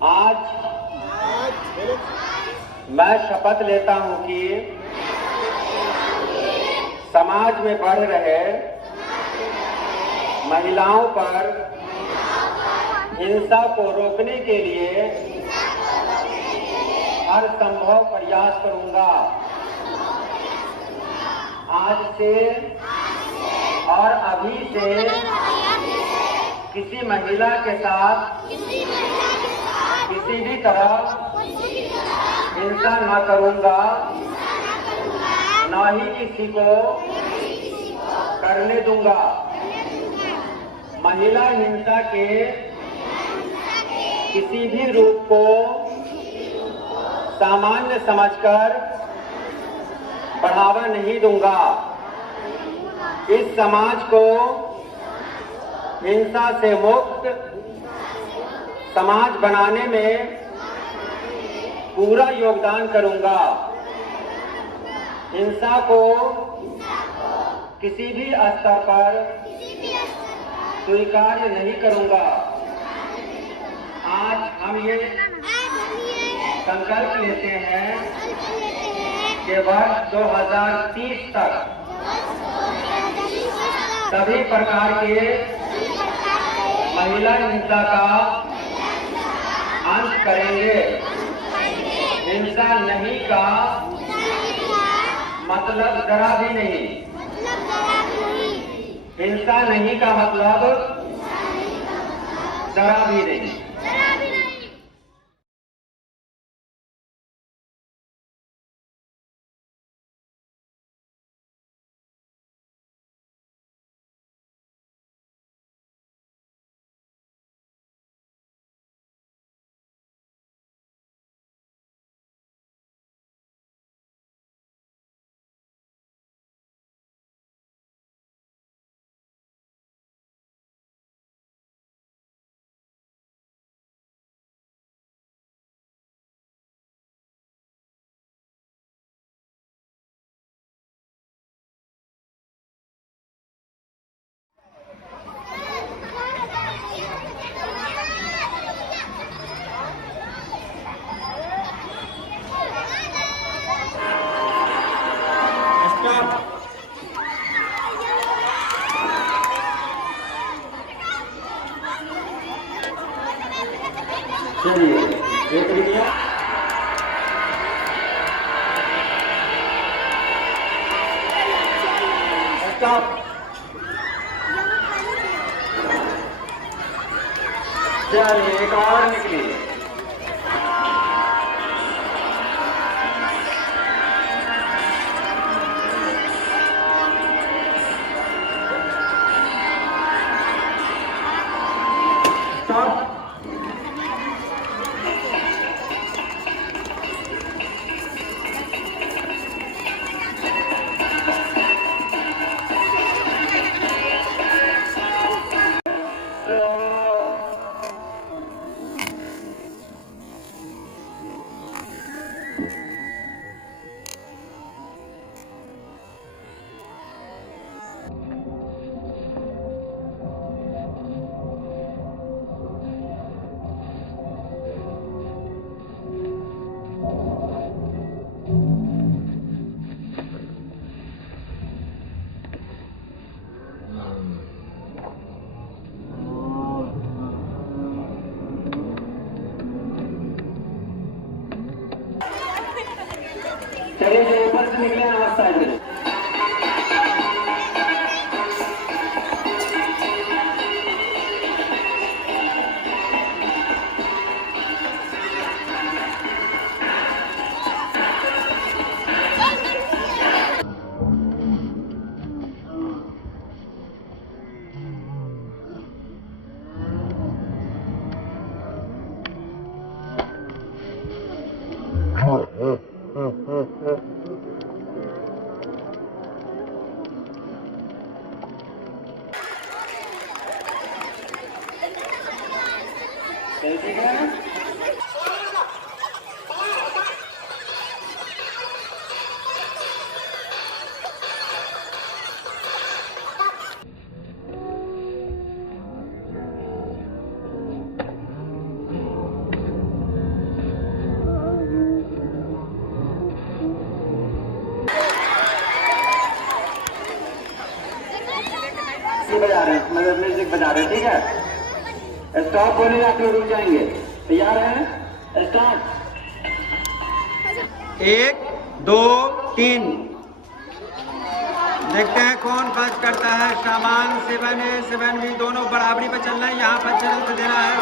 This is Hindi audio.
आज मैं शपथ लेता हूं कि समाज में बढ़ रहे महिलाओं पर हिंसा को रोकने के लिए हर संभव प्रयास करूंगा। आज से और अभी से किसी महिला के साथ किसी भी तरह हिंसा न करूंगा, न ही किसी को करने दूंगा। महिला हिंसा के किसी भी रूप को सामान्य समझकर बढ़ावा नहीं दूंगा। इस समाज को हिंसा से मुक्त समाज बनाने में पूरा योगदान करूंगा। हिंसा को किसी भी स्तर पर स्वीकार्य नहीं करूंगा। आज हम ये संकल्प लेते हैं कि वर्ष 2030 तक सभी प्रकार के महिला हिंसा का अंत करेंगे। हिंसा नहीं का मतलब जरा भी नहीं। हिंसा नहीं का मतलब जरा भी नहीं। चलिए देख लीजिए। चलिए एक और निकली। चलिए जो ऊपर से निकले हैं और साइड में। ठीक है। म्यूजिक बजा रहे हैं, मतलब म्यूजिक बजा रहे हैं, ठीक है? स्टॉप बोले आप लोग रुक जाएंगे। तैयार है? स्टार्ट। 1 2 3। देखते हैं कौन फर्स्ट करता है। सामान 7A 7B दोनों बराबरी पे चल रहे हैं, यहाँ पर चल देना है।